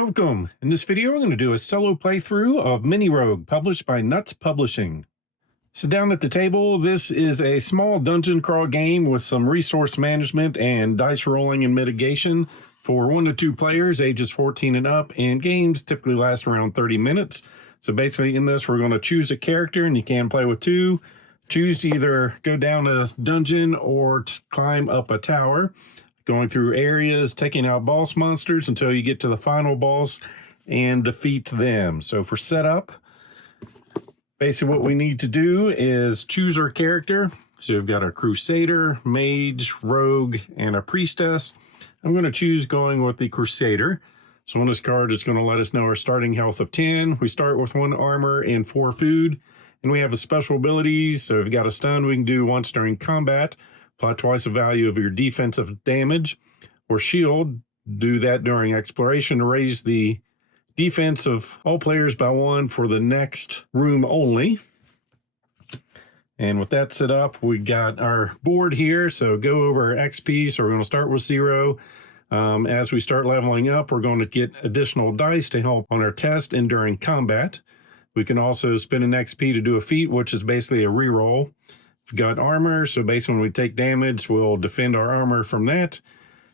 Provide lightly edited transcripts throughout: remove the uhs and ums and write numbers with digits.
Welcome. In this video, we're going to do a solo playthrough of Mini Rogue, published by Nuts Publishing. So down at the table, this is a small dungeon crawl game with some resource management and dice rolling and mitigation for 1 to 2 players, ages 14 and up, and games typically last around 30 minutes. So basically in this, we're going to choose a character, and you can play with 2. Choose to either go down a dungeon or climb up a tower, going through areas, taking out boss monsters until you get to the final boss and defeat them. So for setup, basically what we need to do is choose our character. So we've got a Crusader, Mage, Rogue, and a Priestess. I'm going to choose going with the Crusader. So on this card, it's going to let us know our starting health of 10. We start with 1 armor and 4 food. And we have a special abilities. So if you've got a stun, we can do once during combat. Apply twice the value of your defensive damage, or shield. Do that during exploration to raise the defense of all players by 1 for the next room only. And with that set up, we got our board here. So go over XP. So we're going to start with 0. As we start leveling up, we're going to get additional dice to help on our test and during combat. We can also spend an XP to do a feat, which is basically a reroll. We've got armor, so basically when we take damage, we'll defend our armor from that.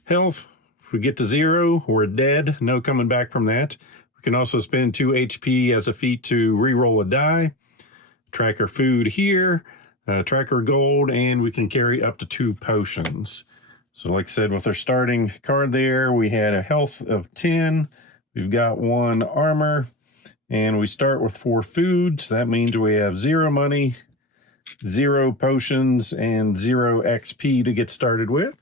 Health, if we get to 0, we're dead, no coming back from that. We can also spend 2 HP as a feat to re-roll a die. Track our food here, track our gold, and we can carry up to 2 potions. So like I said, with our starting card there, we had a health of 10. We've got 1 armor, and we start with 4 food. So that means we have 0 money, 0 potions, and 0 XP to get started with.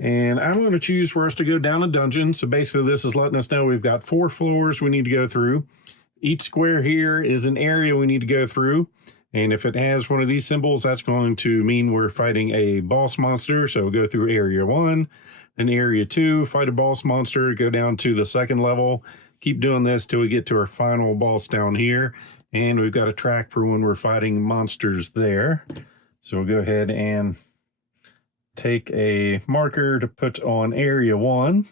And I'm going to choose for us to go down a dungeon. So basically this is letting us know we've got 4 floors we need to go through. Each square here is an area we need to go through. And if it has one of these symbols, that's going to mean we're fighting a boss monster. So we'll go through area 1, then area 2, fight a boss monster, go down to the 2nd level. Keep doing this till we get to our final boss down here. And we've got a track for when we're fighting monsters there. So we'll go ahead and take a marker to put on area 1.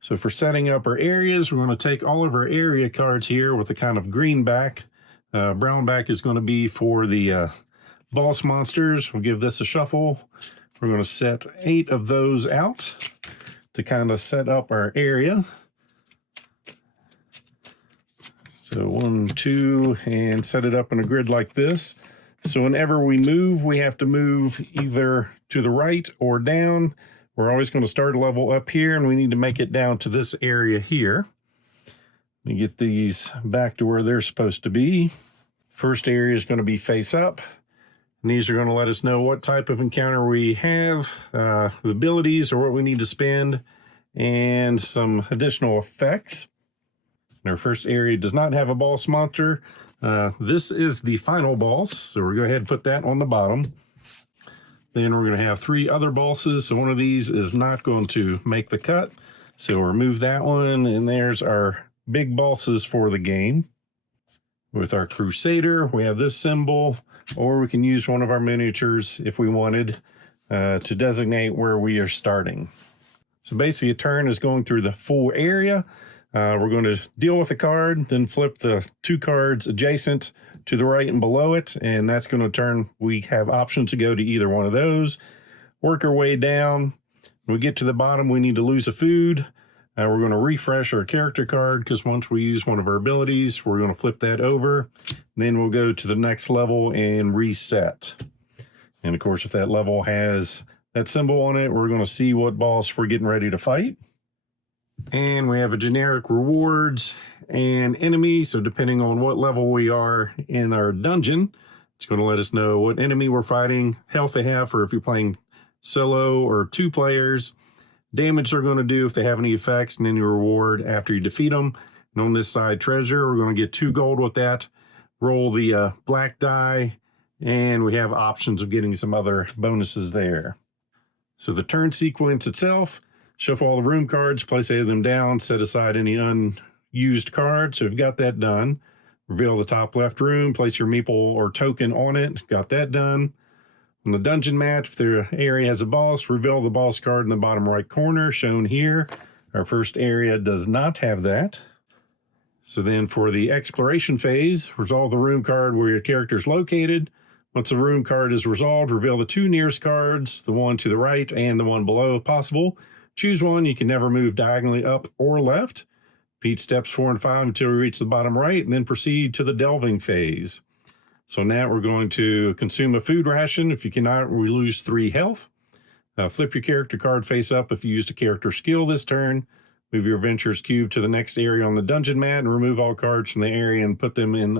So for setting up our areas, we're going to take all of our area cards here with a kind of green back. Brown back is going to be for the boss monsters. We'll give this a shuffle. We're going to set 8 of those out to kind of set up our area. So 1, 2, and set it up in a grid like this. So whenever we move, we have to move either to the right or down. We're always going to start a level up here, and we need to make it down to this area here. We get these back to where they're supposed to be. First area is going to be face up. And these are going to let us know what type of encounter we have, the abilities or what we need to spend, and some additional effects. Our first area does not have a boss monster. This is the final boss, so we'll go ahead and put that on the bottom. Then we're going to have 3 other bosses, so one of these is not going to make the cut. So we'll remove that one, and there's our big bosses for the game. With our Crusader, we have this symbol, or we can use one of our miniatures if we wanted to designate where we are starting. So basically a turn is going through the full area. We're going to deal with the card, then flip the 2 cards adjacent to the right and below it, and that's going to turn. We have options to go to either one of those. Work our way down. When we get to the bottom, we need to lose a food. We're going to refresh our character card, because once we use one of our abilities, we're going to flip that over. Then we'll go to the next level and reset. And of course, if that level has that symbol on it, we're going to see what boss we're getting ready to fight. And we have a generic rewards and enemy. So depending on what level we are in our dungeon, it's going to let us know what enemy we're fighting, health they have, or if you're playing solo or 2 players, damage they're going to do if they have any effects, and any reward after you defeat them. And on this side, treasure, we're going to get 2 gold with that. Roll the black die, and we have options of getting some other bonuses there. So the turn sequence itself: shuffle all the room cards, place 8 of them down, set aside any unused cards. So we've got that done. Reveal the top left room, place your meeple or token on it. Got that done. On the dungeon map, if the area has a boss, reveal the boss card in the bottom right corner, shown here. Our first area does not have that. So then for the exploration phase, resolve the room card where your character is located. Once the room card is resolved, reveal the two nearest cards, the one to the right and the one below if possible. Choose one. You can never move diagonally up or left. Repeat steps 4 and 5 until we reach the bottom right, and then proceed to the delving phase. So now we're going to consume a food ration. If you cannot, we lose 3 health. Flip your character card face up if you used a character skill this turn. Move your adventurer's cube to the next area on the dungeon mat and remove all cards from the area and put them in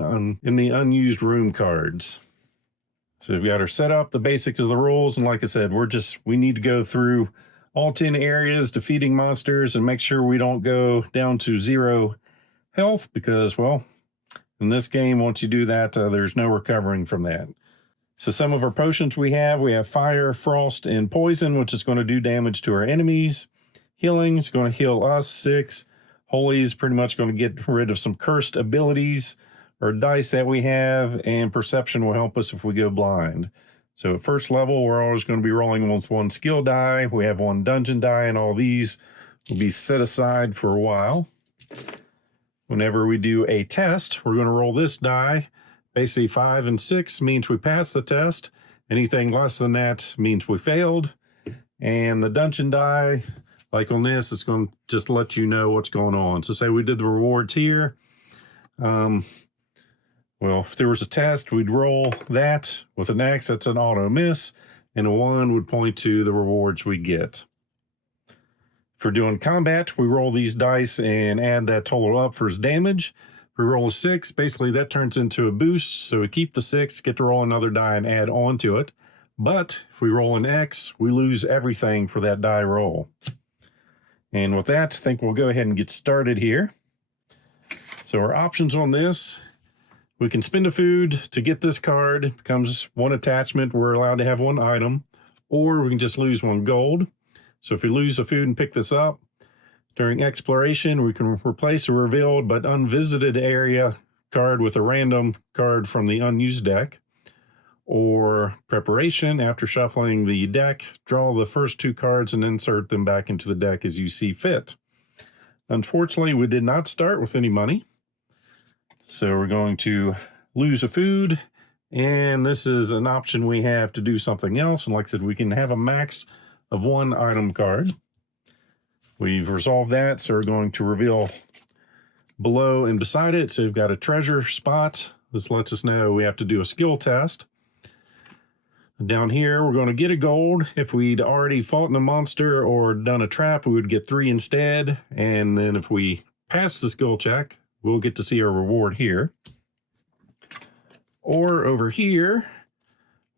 the unused room cards. So we've got our setup, the basics of the rules, and like I said, we need to go through all 10 areas, defeating monsters, and make sure we don't go down to 0 health because, well, in this game, once you do that, there's no recovering from that. So some of our potions we have fire, frost, and poison, which is going to do damage to our enemies. Healing is going to heal us 6. Holy is pretty much going to get rid of some cursed abilities or dice that we have, and perception will help us if we go blind. So at first level, we're always going to be rolling with 1 skill die. We have 1 dungeon die, and all these will be set aside for a while. Whenever we do a test, we're going to roll this die. Basically 5 and 6 means we passed the test. Anything less than that means we failed. And the dungeon die, like on this, it's going to just let you know what's going on. So say we did the rewards here. Well, if there was a test, we'd roll that with an X, that's an auto miss, and a 1 would point to the rewards we get. For doing combat, we roll these dice and add that total up for his damage. If we roll a 6, basically that turns into a boost, so we keep the 6, get to roll another die and add on to it. But if we roll an X, we lose everything for that die roll. And with that, I think we'll go ahead and get started here. So our options on this, we can spend a food to get this card. It becomes 1 attachment. We're allowed to have 1 item. Or we can just lose 1 gold. So if we lose a food and pick this up, during exploration, we can replace a revealed but unvisited area card with a random card from the unused deck. Or preparation, after shuffling the deck, draw the first 2 cards and insert them back into the deck as you see fit. Unfortunately, we did not start with any money. So we're going to lose a food, and this is an option we have to do something else. And like I said, we can have a max of 1 item card. We've resolved that, so we're going to reveal below and beside it. So we've got a treasure spot. This lets us know we have to do a skill test. Down here, we're going to get a gold. If we'd already fought in a monster or done a trap, we would get 3 instead. And then if we pass the skill check, we'll get to see our reward here. Or over here,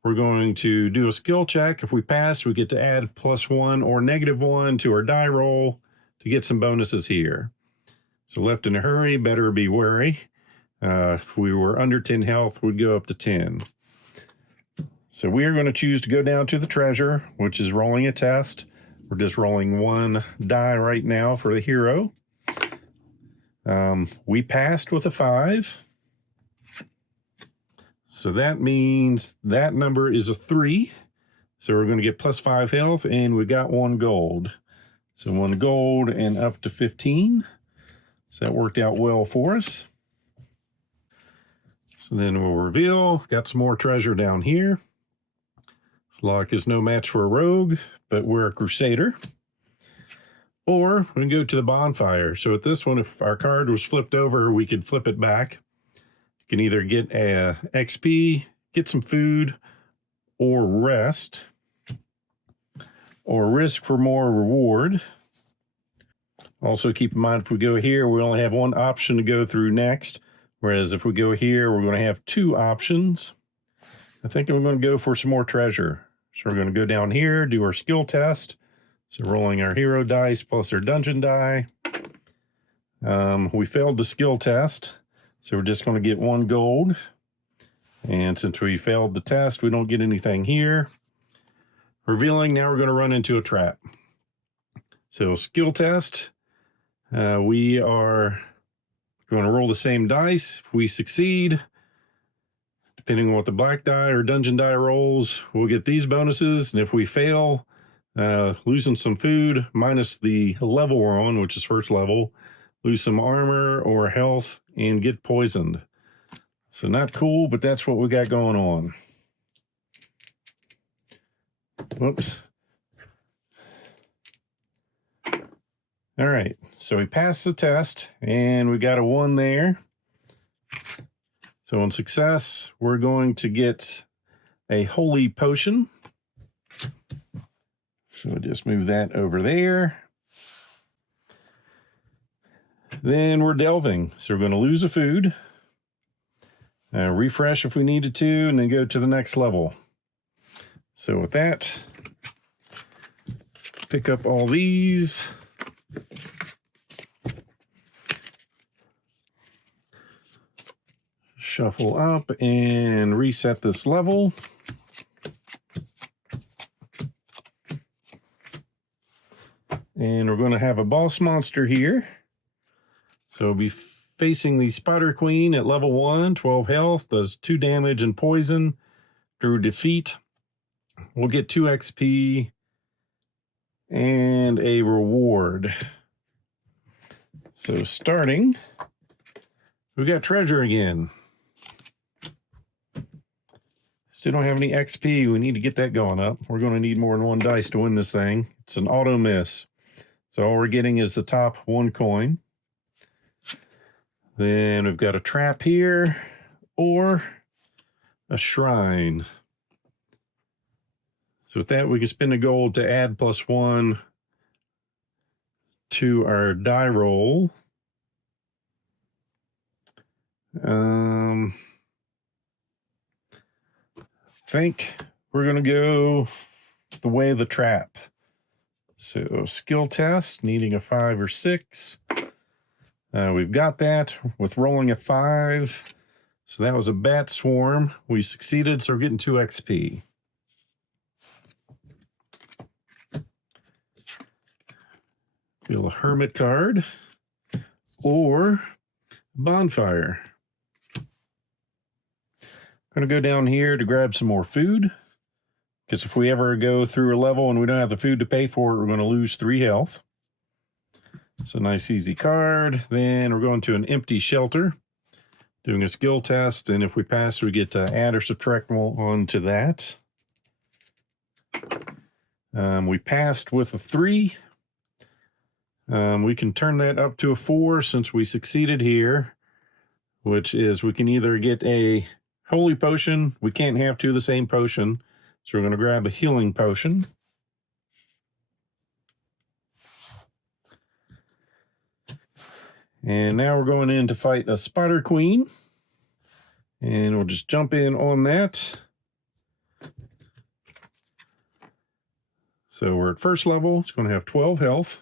we're going to do a skill check. If we pass, we get to add +1 or -1 to our die roll to get some bonuses here. So left in a hurry, better be wary. If we were under 10 health, we'd go up to 10. So we are going to choose to go down to the treasure, which is rolling a test. We're just rolling 1 die right now for the hero. We passed with a 5. So that means that number is a 3. So we're going to get +5 health, and we got 1 gold. So 1 gold and up to 15. So that worked out well for us. So then we'll reveal, got some more treasure down here. Luck is no match for a rogue, but we're a crusader. Or we can go to the bonfire. So with this one, if our card was flipped over, we could flip it back. You can either get a XP, get some food, or rest, or risk for more reward. Also keep in mind, if we go here, we only have 1 option to go through next. Whereas if we go here, we're going to have 2 options. I think we're going to go for some more treasure. So we're going to go down here, do our skill test. So rolling our hero dice plus our dungeon die. We failed the skill test, so we're just going to get 1 gold. And since we failed the test, we don't get anything here. Revealing, now we're going to run into a trap. So skill test, we are going to roll the same dice. If we succeed, depending on what the black die or dungeon die rolls, we'll get these bonuses. And if we fail, Losing some food minus the level we're on, which is first level. Lose some armor or health and get poisoned. So not cool, but that's what we got going on. Whoops. All right, so we passed the test and we got a 1 there. So on success, we're going to get a holy potion. So we'll just move that over there. Then we're delving. So we're going to lose a food, refresh if we needed to, and then go to the next level. So with that, pick up all these. Shuffle up and reset this level. And we're going to have a boss monster here. So we'll be facing the Spider Queen at level 1, 12 health, does 2 damage and poison. Through defeat, we'll get 2 XP and a reward. So starting, we got treasure again. Still don't have any XP. We need to get that going up. We're going to need more than 1 dice to win this thing. It's an auto miss. So all we're getting is the top 1 coin. Then we've got a trap here or a shrine. So with that, we can spend a gold to add +1 to our die roll. I think we're going to go the way of the trap. So skill test, needing a 5 or 6. We've got that with rolling a 5. So that was a bat swarm. We succeeded, so we're getting 2 XP. Feel a hermit card or bonfire. Going to go down here to grab some more food, because if we ever go through a level and we don't have the food to pay for it, we're going to lose 3 health. It's a nice easy card. Then we're going to an empty shelter, doing a skill test, and if we pass, we get to add or subtract on to that. We passed with a 3. We can turn that up to a 4 since we succeeded here, which is we can either get a holy potion. We can't have 2 of the same potion, so we're going to grab a healing potion. And now we're going in to fight a Spider Queen. And we'll just jump in on that. So we're at first level. It's going to have 12 health.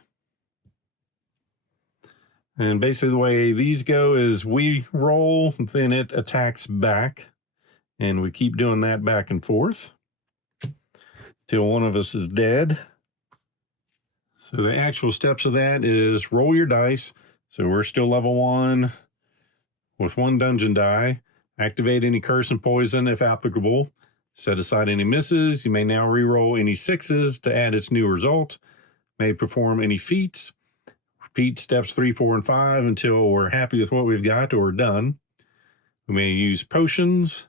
And basically the way these go is we roll, then it attacks back. And we keep doing that back and forth till one of us is dead. So the actual steps of that is roll your dice. So we're still level 1 with 1 dungeon die. Activate any curse and poison if applicable. Set aside any misses. You may now reroll any 6s to add its new result. May perform any feats. Repeat steps 3, 4, and 5 until we're happy with what we've got or done. We may use potions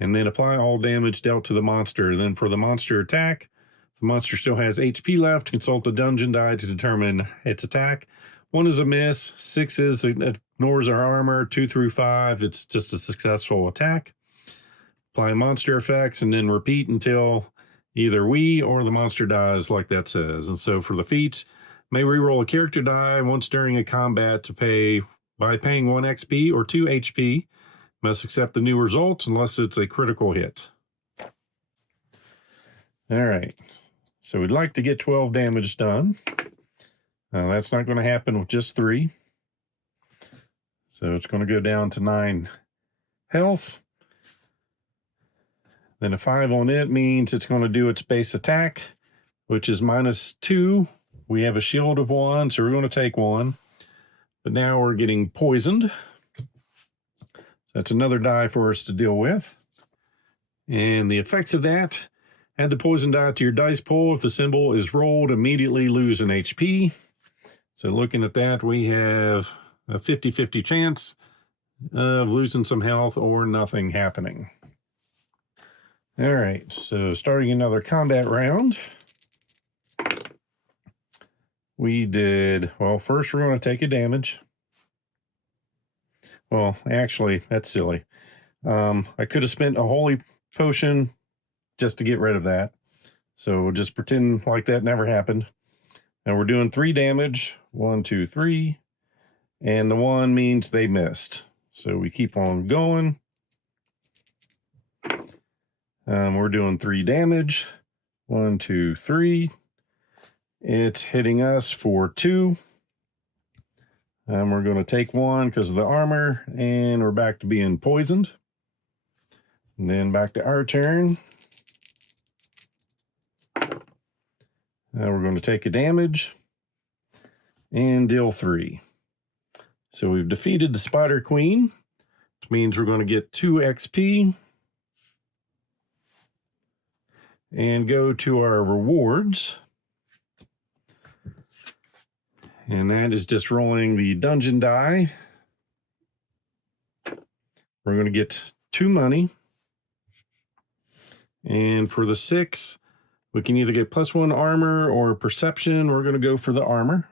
and then apply all damage dealt to the monster. Then for the monster attack, the monster still has HP left. Consult the dungeon die to determine its attack. 1 is a miss, 6 is ignores our armor, 2 through 5, it's just a successful attack. Apply monster effects and then repeat until either we or the monster dies, like that says. And so for the feats, may reroll a character die once during a combat to pay by paying 1 XP or 2 HP. Must accept the new result unless it's a critical hit. All right, so we'd like to get 12 damage done. That's not going to happen with just 3. So it's going to go down to 9 health. Then a 5 on it means it's going to do its base attack, which is -2. We have a shield of 1, so we're going to take 1. But now we're getting poisoned. So that's another die for us to deal with. And the effects of that Add the poison die to your dice pool. If the symbol is rolled, immediately lose an HP. So looking at that, we have a 50-50 chance of losing some health or nothing happening. All right, so starting another combat round. We did, well, first we're going to take a damage. Well, actually, that's silly. I could have spent a holy potion just to get rid of that. So we'll just pretend like that never happened. Now we're doing 3 damage. 1, 2, 3. And the 1 means they missed. So we keep on going. We're doing 3 damage. 1, 2, 3. It's hitting us for 2. We're going to take 1 because of the armor, and we're back to being poisoned. And then back to our turn. We're going to take a damage and deal 3. So we've defeated the Spider Queen, which means we're going to get 2 XP. And go to our rewards. And that is just rolling the dungeon die. We're going to get 2 money. And for the 6, we can either get +1 armor or perception. We're going to go for the armor.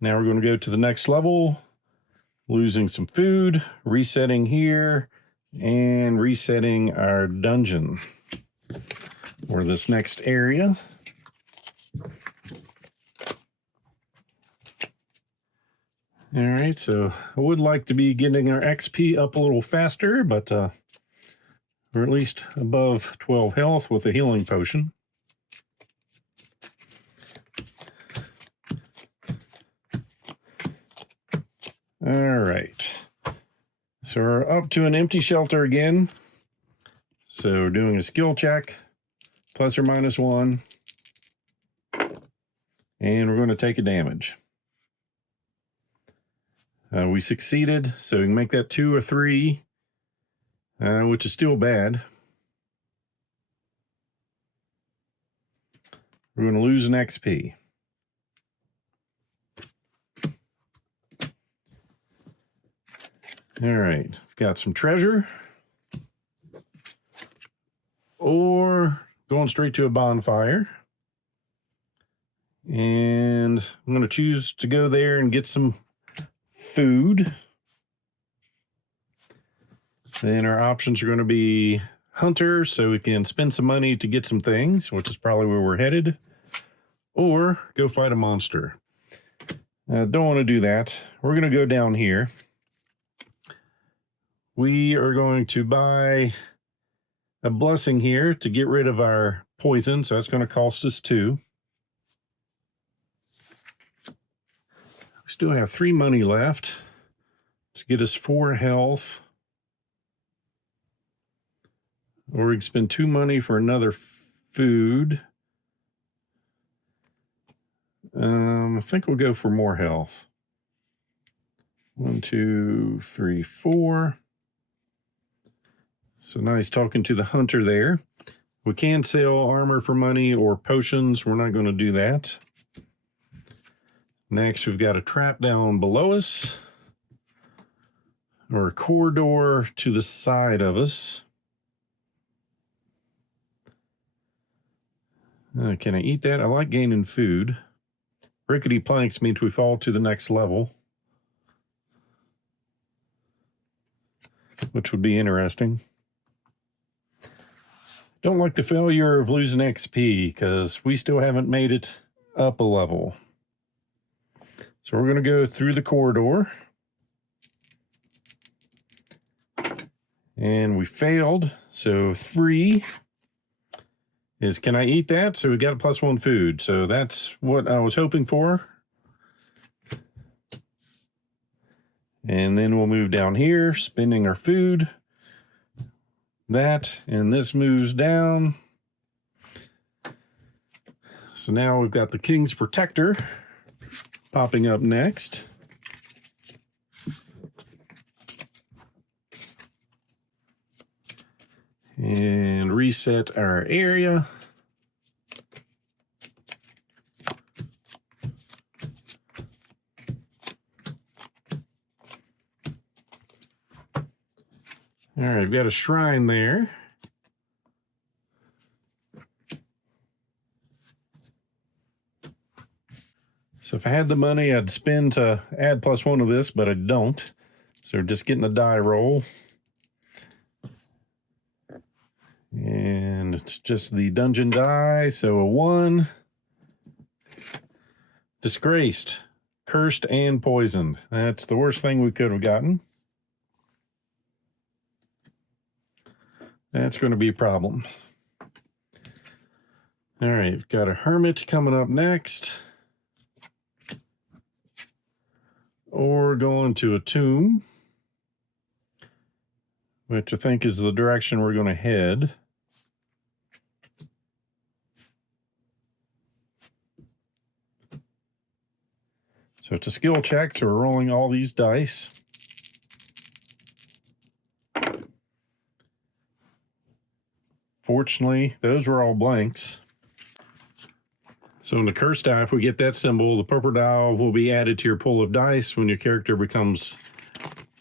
Now we're going to go to the next level, losing some food, resetting here, and resetting our dungeon or this next area. All right, so I would like to be getting our XP up a little faster, but we're at least above 12 health with a healing potion. All right, so we're up to an empty shelter again. So we're doing a skill check, ±1, and we're going to take a damage. We succeeded, so we can make that 2 or 3, which is still bad. We're going to lose an XP. All right, I've got some treasure. Or going straight to a bonfire. And I'm going to choose to go there and get some food. Then our options are going to be hunter, so we can spend some money to get some things, which is probably where we're headed. Or go fight a monster. Don't want to do that. We're going to go down here. We are going to buy a blessing here to get rid of our poison, so that's going to cost us 2. We still have 3 money left to get us 4 health. Or we can spend 2 money for another food. I think we'll go for more health. 1, 2, 3, 4. So nice talking to the hunter there. We can sell armor for money or potions. We're not going to do that. Next, we've got a trap down below us, or a corridor to the side of us. Can I eat that? I like gaining food. Rickety planks means we fall to the next level, which would be interesting. Don't like the failure of losing XP because we still haven't made it up a level. So we're going to go through the corridor. And we failed. So 3 is, can I eat that? So we got a +1 food. So that's what I was hoping for. And then we'll move down here, spending our food. That, and this moves down. So now we've got the King's Protector popping up next. reset our area. All right, we've got a shrine there. So if I had the money, I'd spend to add +1 of this, but I don't. So just getting a die roll. And it's just the dungeon die, so a 1. Disgraced, cursed, and poisoned. That's the worst thing we could have gotten. That's going to be a problem. All right, we've got a hermit coming up next. Or going to a tomb, which I think is the direction we're going to head. So it's a skill check, so we're rolling all these dice. Fortunately, those were all blanks. So in the curse die, if we get that symbol, the purple die will be added to your pool of dice when your character becomes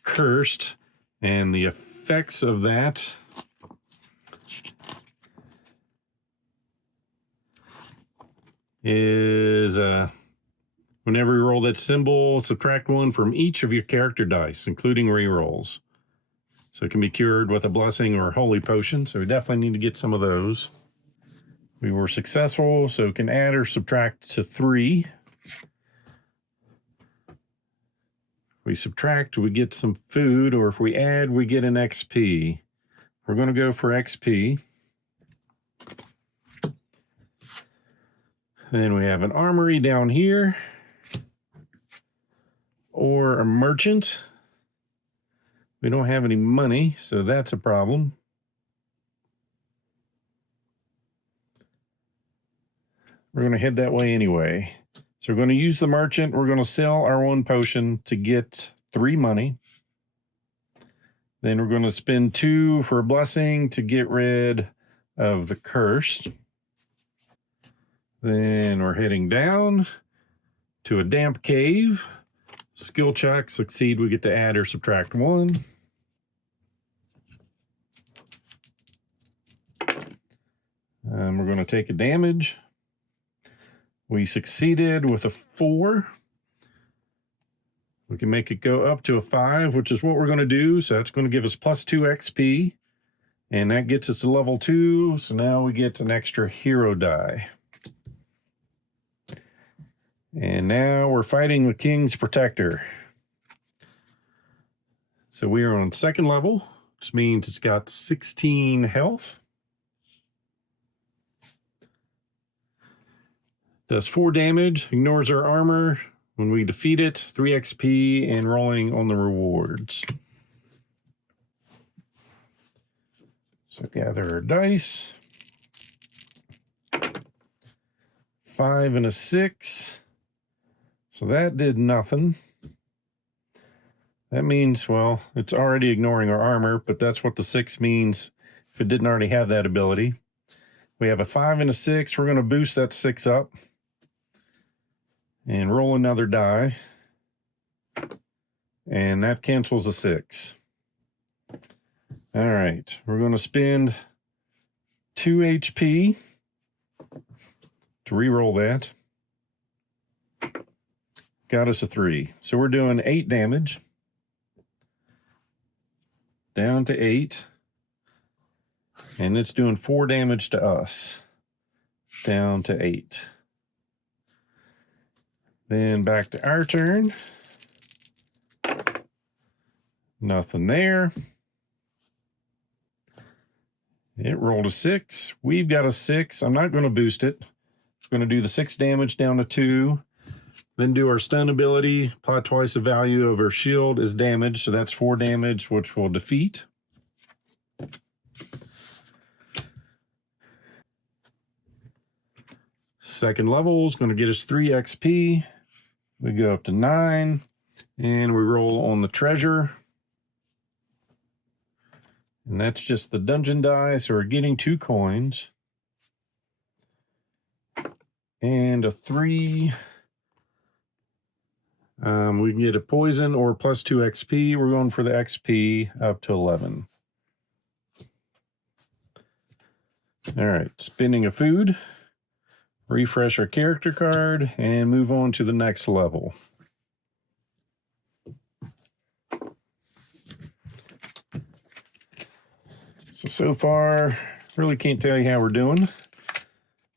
cursed. And the effects of that is whenever you roll that symbol, subtract 1 from each of your character dice, including rerolls. So it can be cured with a blessing or a holy potion. So we definitely need to get some of those. We were successful, so we can add or subtract to 3. If we subtract, we get some food, or if we add, we get an XP. We're going to go for XP. Then we have an armory down here, or a merchant. We don't have any money, so that's a problem. We're going to head that way anyway. So we're going to use the merchant. We're going to sell our 1 potion to get 3 money. Then we're going to spend 2 for a blessing to get rid of the curse. Then we're heading down to a damp cave. Skill check, succeed, we get to add or subtract 1. We're going to take a damage. We succeeded with a 4. We can make it go up to a 5, which is what we're going to do. So that's going to give us +2 XP. And that gets us to level 2. So now we get an extra hero die. And now we're fighting the King's Protector. So we are on 2nd level, which means it's got 16 health. Does 4 damage, ignores our armor. When we defeat it, 3 XP, and rolling on the rewards. So gather our dice. 5 and a 6. So that did nothing. That means, well, it's already ignoring our armor, but that's what the 6 means if it didn't already have that ability. We have a 5 and a 6. We're going to boost that 6 up. And roll another die. And that cancels a 6. All right. We're going to spend 2 HP to re-roll that. Got us a 3. So we're doing 8 damage. Down to 8. And it's doing 4 damage to us. Down to 8. Then back to our turn. Nothing there. It rolled a 6. We've got a 6. I'm not going to boost it. I'm going to do the 6 damage down to 2. Then do our stun ability. Apply twice the value of our shield as damage. So that's 4 damage, which will defeat. Second level is going to get us 3 XP. We go up to 9. And we roll on the treasure. And that's just the dungeon die, so we're getting 2 coins. And a 3. We can get a poison or plus 2 XP. We're going for the XP up to 11. All right, spinning a food. Refresh our character card and move on to the next level. So far, really can't tell you how we're doing.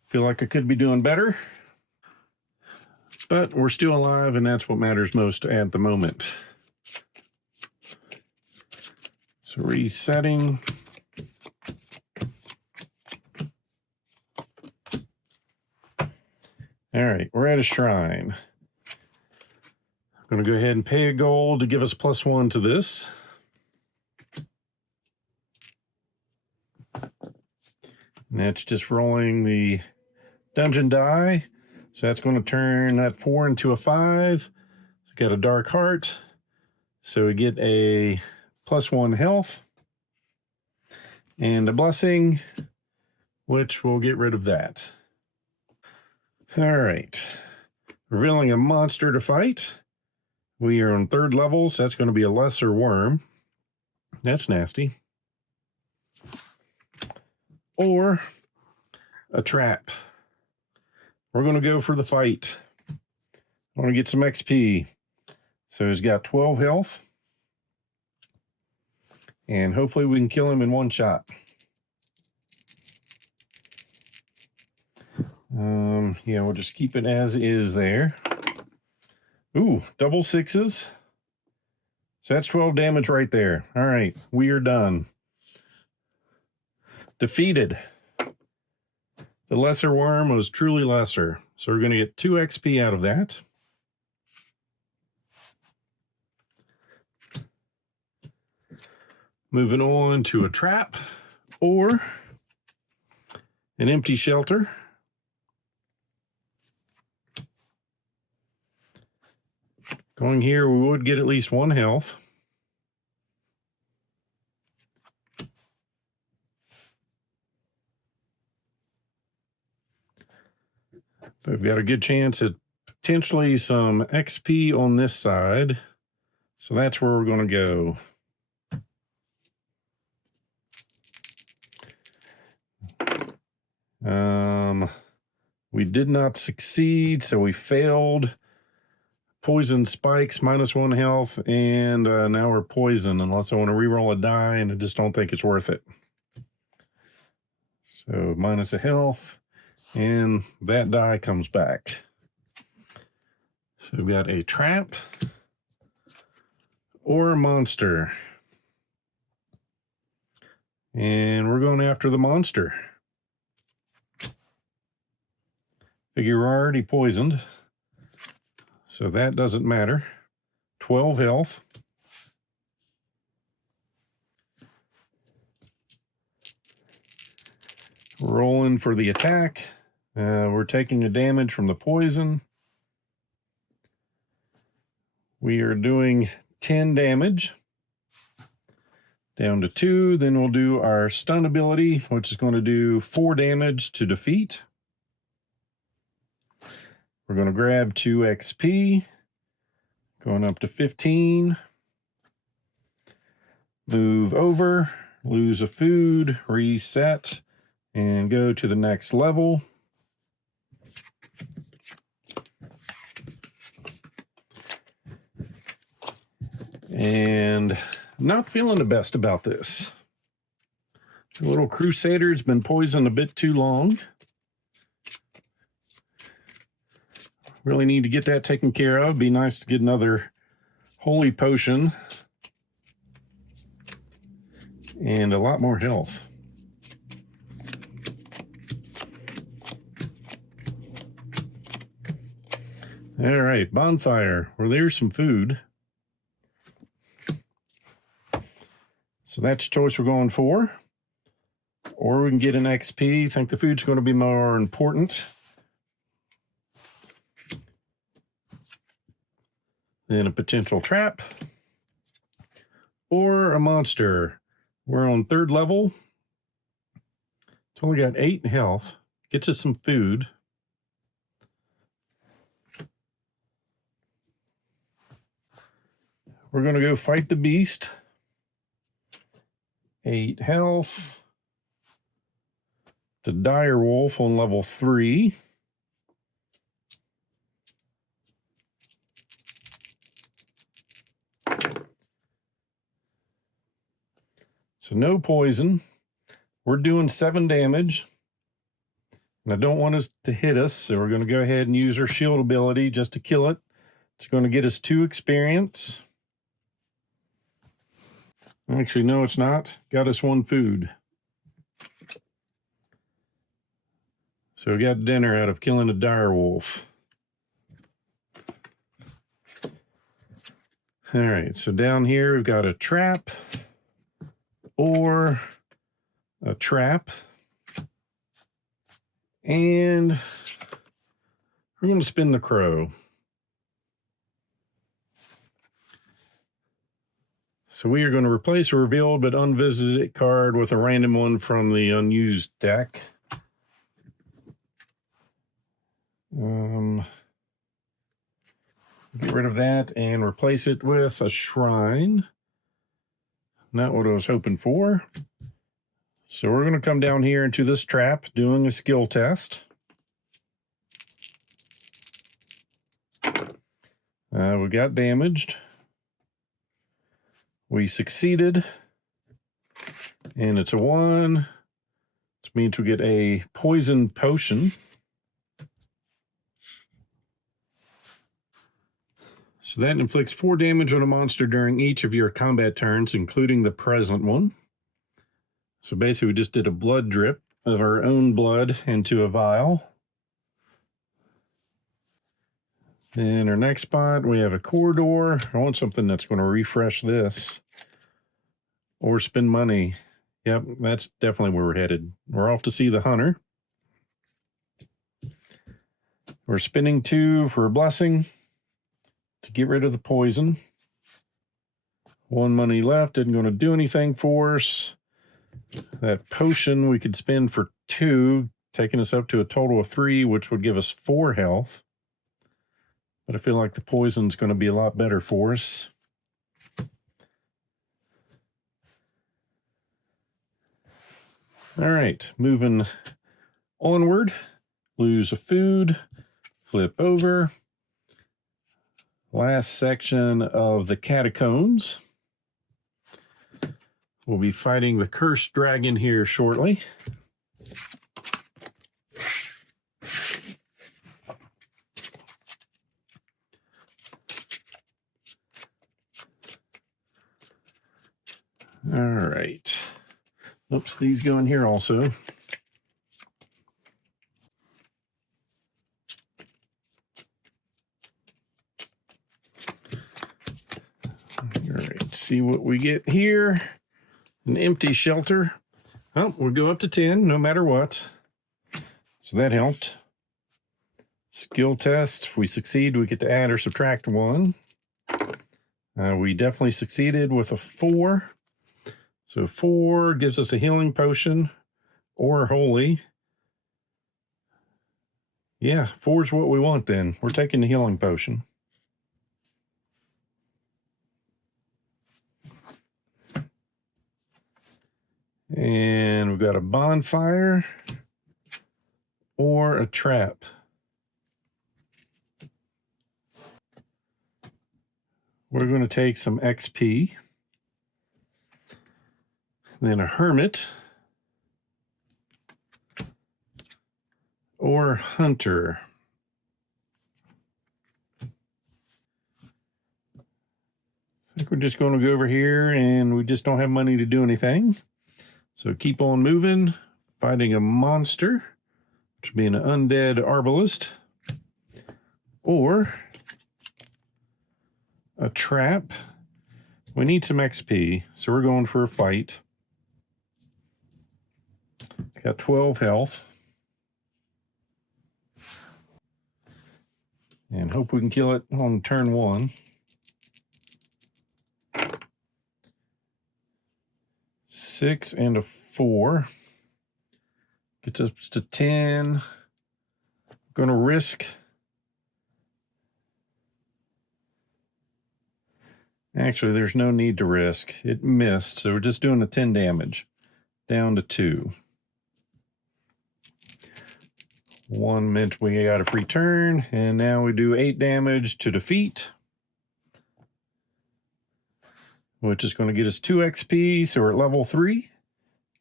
Feel like I could be doing better. But we're still alive, and that's what matters most at the moment. So resetting. All right, we're at a shrine. I'm going to go ahead and pay a gold to give us +1 to this. And that's just rolling the dungeon die. So that's going to turn that 4 into a 5. It's got a dark heart. So we get a +1 health. And a blessing, which will get rid of that. All right. Revealing a monster to fight. We are on 3rd level, so that's going to be a lesser worm. That's nasty. Or a trap. We're going to go for the fight. I want to get some XP. So he's got 12 health. And hopefully we can kill him in one shot. Yeah, we'll just keep it as is there. Ooh, double 6s. So that's 12 damage right there. All right, we are done. Defeated. The lesser worm was truly lesser. So we're going to get 2 XP out of that. Moving on to a trap or an empty shelter. Going here, we would get at least 1 health. We've got a good chance at potentially some XP on this side. So that's where we're going to go. We did not succeed, so we failed. Poison spikes, -1 health, and now we're poisoned unless I want to reroll a die, and I just don't think it's worth it. So -1 health, and that die comes back. So we've got a trap or a monster. And we're going after the monster. Figure we're already poisoned, so that doesn't matter. 12 health. Rolling for the attack. We're taking the damage from the poison. We are doing 10 damage. Down to 2. Then we'll do our stun ability, which is going to do 4 damage to defeat. We're going to grab 2 XP. Going up to 15. Move over. Lose a food. Reset. And go to the next level. And not feeling the best about this. The little crusader's been poisoned a bit too long. Really need to get that taken care of. Be nice to get another holy potion. And a lot more health. All right, bonfire. Well, there's some food. So that's the choice we're going for. Or we can get an XP. I think the food's going to be more important than a potential trap. Or a monster. We're on 3rd level. It's only got 8 health. Gets us some food. We're going to go fight the beast. 8 health. The dire wolf on level 3. So no poison. We're doing 7 damage. And I don't want us to hit us, so we're going to go ahead and use our shield ability just to kill it. It's going to get us 2 experience. Actually, no, it's not. Got us 1 food. So we got dinner out of killing a dire wolf. All right, so down here we've got a trap or a trap. And we're going to spin the crow. So we are going to replace a revealed but unvisited card with a random one from the unused deck. Get rid of that and replace it with a shrine. Not what I was hoping for. So we're going to come down here into this trap, doing a skill test. We got damaged. We succeeded. And it's a 1. Which means we get a poison potion. So that inflicts 4 damage on a monster during each of your combat turns, including the present one. So basically, we just did a blood drip of our own blood into a vial. In our next spot, we have a corridor. I want something that's going to refresh this. Or spend money. Yep, that's definitely where we're headed. We're off to see the hunter. We're spinning 2 for a blessing to get rid of the poison. 1 money left, isn't going to do anything for us. That potion we could spend for 2, taking us up to a total of 3, which would give us 4 health. But I feel like the poison's going to be a lot better for us. All right, moving onward. Lose a food, flip over. Last section of the catacombs. We'll be fighting the cursed dragon here shortly. All right. Oops, these go in here also. All right, see what we get here. An empty shelter. Oh, we'll go up to 10 no matter what. So that helped. Skill test. If we succeed, we get to add or subtract 1. We definitely succeeded with a 4. So 4 gives us a healing potion or holy. Yeah, 4 is what we want then. We're taking the healing potion. And we've got a bonfire or a trap. We're going to take some XP. Then a hermit or hunter. I think we're just going to go over here and we just don't have money to do anything. So keep on moving, fighting a monster, which would be an undead arbalist, or a trap. We need some XP, so we're going for a fight. Got 12 health. And hope we can kill it on turn 1. 6 and a 4. Gets us to 10. Going to risk. Actually, there's no need to risk. It missed, so we're just doing the 10 damage. Down to 2. 1 meant we got a free turn, and now we do 8 damage to defeat, which is going to get us 2 XP, so we're at level 3.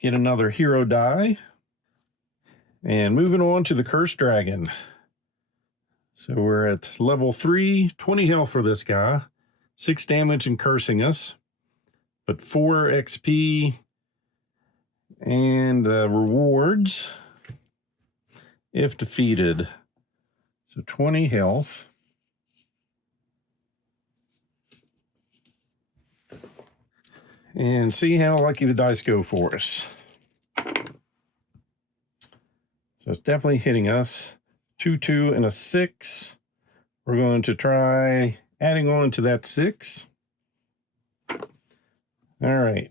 Get another hero die. And moving on to the Cursed Dragon. So we're at level 3, 20 health for this guy, 6 damage and cursing us, but 4 XP and rewards if defeated. So 20 health. And see how lucky the dice go for us. So it's definitely hitting us. 2, 2, and a 6. We're going to try adding on to that 6. All right.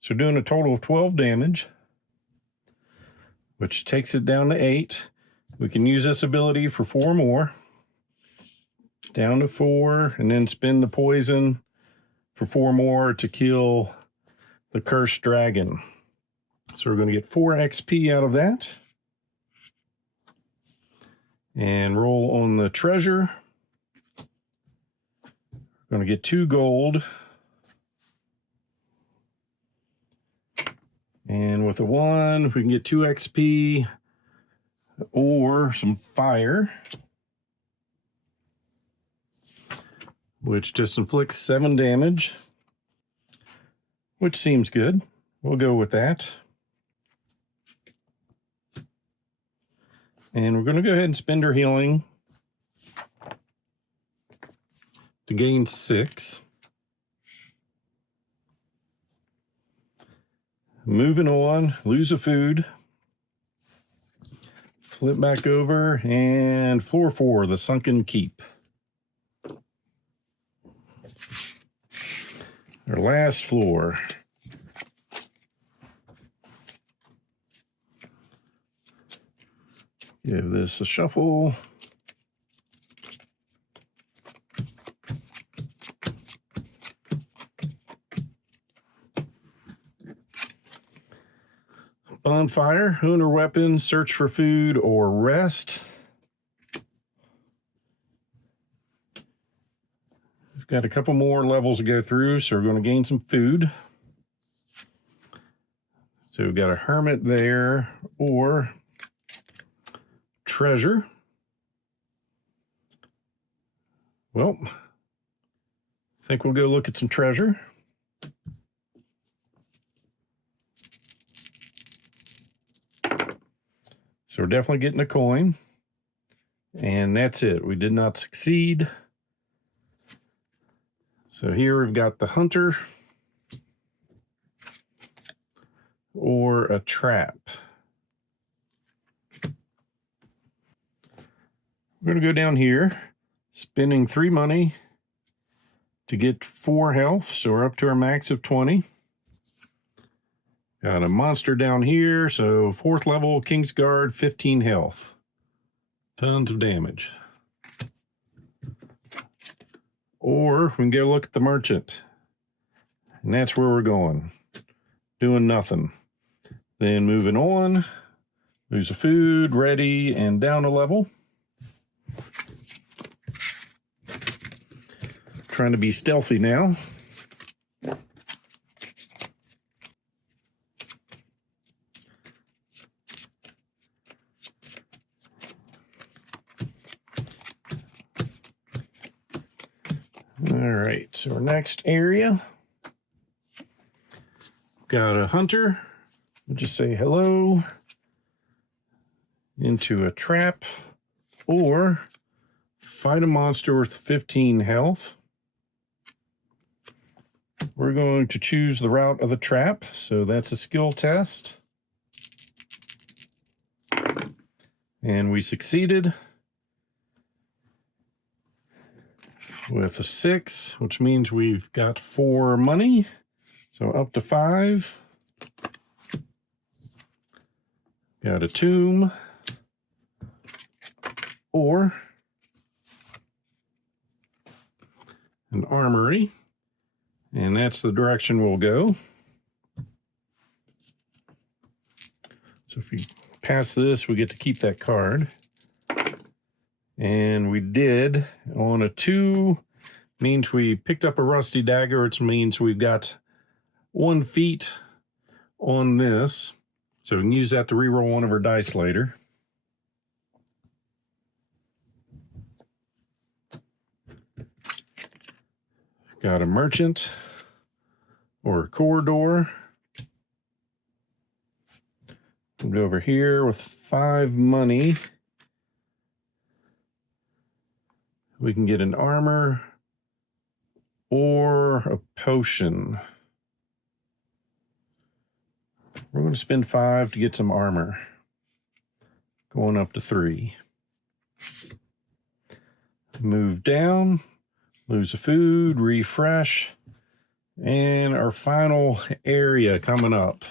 So doing a total of 12 damage, which takes it down to 8. We can use this ability for 4 more. Down to 4, and then spend the poison for 4 more to kill the Cursed Dragon. So we're going to get 4 XP out of that. And roll on the treasure. We're going to get 2 gold. And with a 1, we can get 2 XP or some fire, which just inflicts 7 damage, which seems good. We'll go with that. And we're going to go ahead and spend our healing to gain 6. Moving on, lose a food. Flip back over, and floor 4, the Sunken Keep. Our last floor. Give this a shuffle. Bonfire, own or weapon, search for food or rest. We've got a couple more levels to go through, so we're going to gain some food. So we've got a hermit there, or treasure. Well, I think we'll go look at some treasure. So we're definitely getting a coin. And that's it. We did not succeed. So here we've got the hunter or a trap. We're going to go down here, spending 3 money to get 4 health. So we're up to our max of 20. Got a monster down here. So 4th level, Kingsguard, 15 health. Tons of damage. Or we can go look at the merchant. And that's where we're going. Doing nothing. Then moving on. Lose a food, ready, and down a level. Trying to be stealthy now. All right, so our next area. Got a hunter. We'll just say hello. Into a trap. Or fight a monster with 15 health. We're going to choose the route of the trap. So that's a skill test. And we succeeded with a 6, which means we've got 4 money. So up to 5. Got a tomb or an armory, and that's the direction we'll go. So if we pass this, we get to keep that card. And we did on a 2, means we picked up a rusty dagger, which means we've got 1 feat on this. So we can use that to reroll one of our dice later. Got a merchant or a corridor. We'll go over here with 5 money. We can get an armor or a potion. We're going to spend 5 to get some armor. Going up to 3. Move down, lose a food, refresh, and our final area coming up.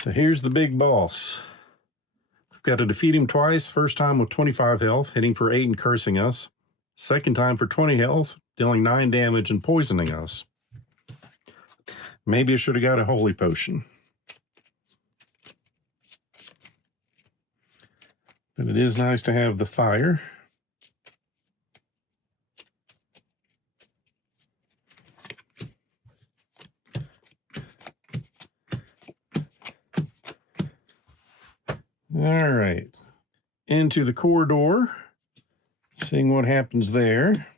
So here's the big boss. We've got to defeat him twice. First time with 25 health, hitting for 8 and cursing us. Second time for 20 health, dealing 9 damage and poisoning us. Maybe I should have got a holy potion. But it is nice to have the fire. All right, into the corridor, seeing what happens there.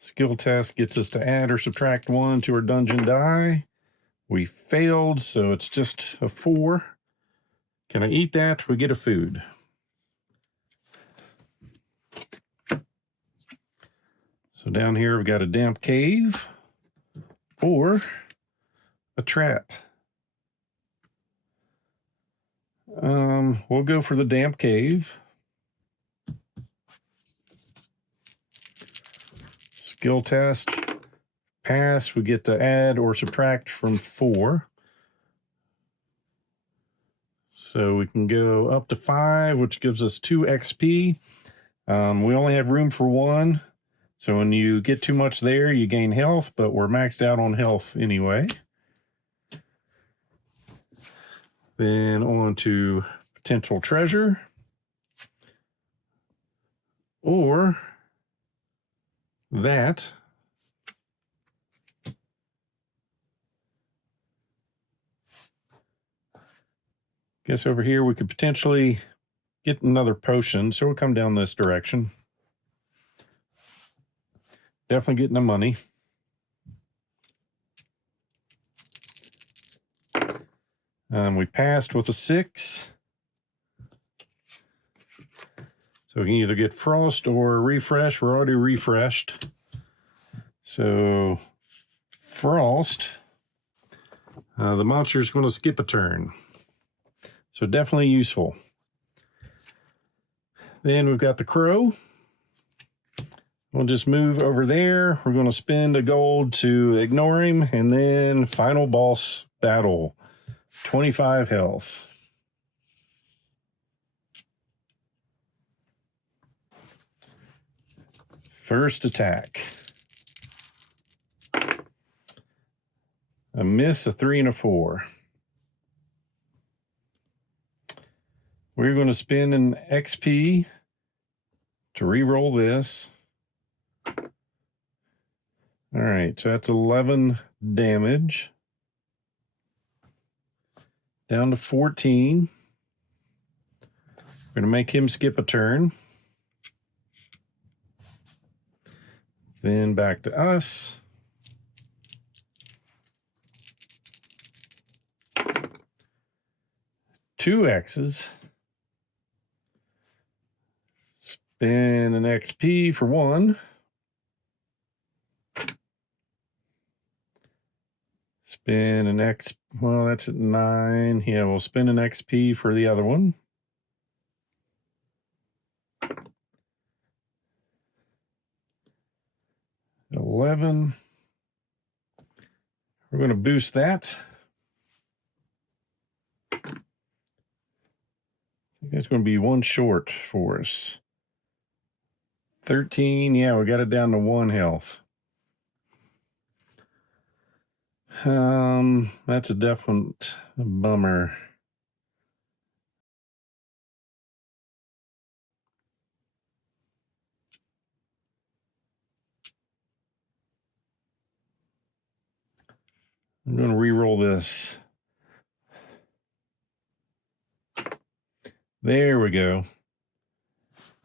Skill test gets us to add or subtract 1 to our dungeon die. We failed, so it's just a 4. Can I eat that? We get a food. So down here we've got a damp cave or a trap. We'll go for the damp cave. Skill test, pass, we get to add or subtract from 4. So we can go up to 5, which gives us 2 XP. We only have room for 1. So when you get too much there, you gain health, but we're maxed out on health anyway. Then on to potential treasure. Or that. Guess over here we could potentially get another potion, so we'll come down this direction. Definitely getting the money. We passed with a 6. So we can either get frost or refresh. We're already refreshed. So frost, the monster is going to skip a turn. So definitely useful. Then we've got the crow. We'll just move over there. We're going to spend a gold to ignore him. And then final boss battle. 25 health. First attack. A miss, a 3, and a 4. We're going to spend an XP to re-roll this. All right, so that's 11 damage. Down to 14. We're going to make him skip a turn. Then back to us. Two X's. Spend an XP for 1. Spin an X, well, that's at 9. Yeah, we'll spin an XP for the other one. $11. We're going to boost that. I think that's going to be one short for us. 13. Yeah, we got it down to 1 health. That's a definite bummer. I'm going to re-roll this. There we go.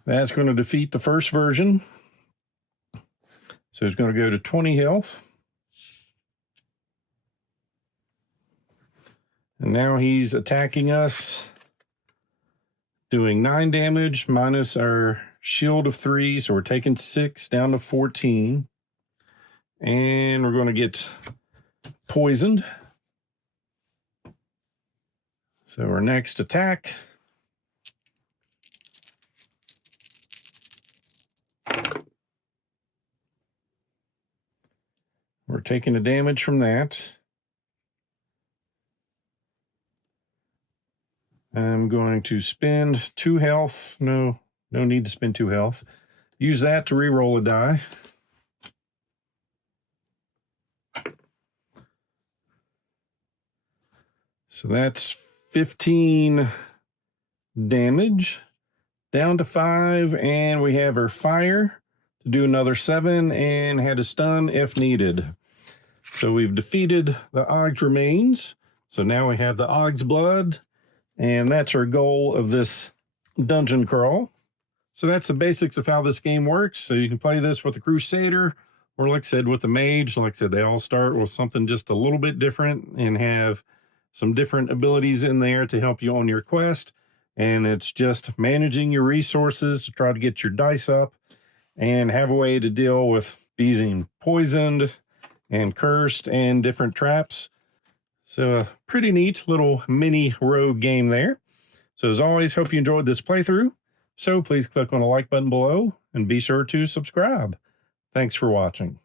That's going to defeat the first version. So it's going to go to 20 health. And now he's attacking us, doing 9 damage minus our shield of 3. So we're taking 6 down to 14. And we're going to get poisoned. So our next attack. We're taking the damage from that. I'm going to spend 2 health. No need to spend 2 health. Use that to re-roll a die. So that's 15 damage. Down to 5, and we have our fire to do another 7, and had a stun if needed. So we've defeated the Og's remains. So now we have the Og's blood, and that's our goal of this dungeon crawl. So that's the basics of how this game works. So you can play this with a Crusader, or like I said, with the Mage. Like I said, they all start with something just a little bit different and have some different abilities in there to help you on your quest. And it's just managing your resources to try to get your dice up and have a way to deal with being poisoned and cursed and different traps. So a pretty neat little mini rogue game there. So as always, hope you enjoyed this playthrough. So please click on the like button below and be sure to subscribe. Thanks for watching.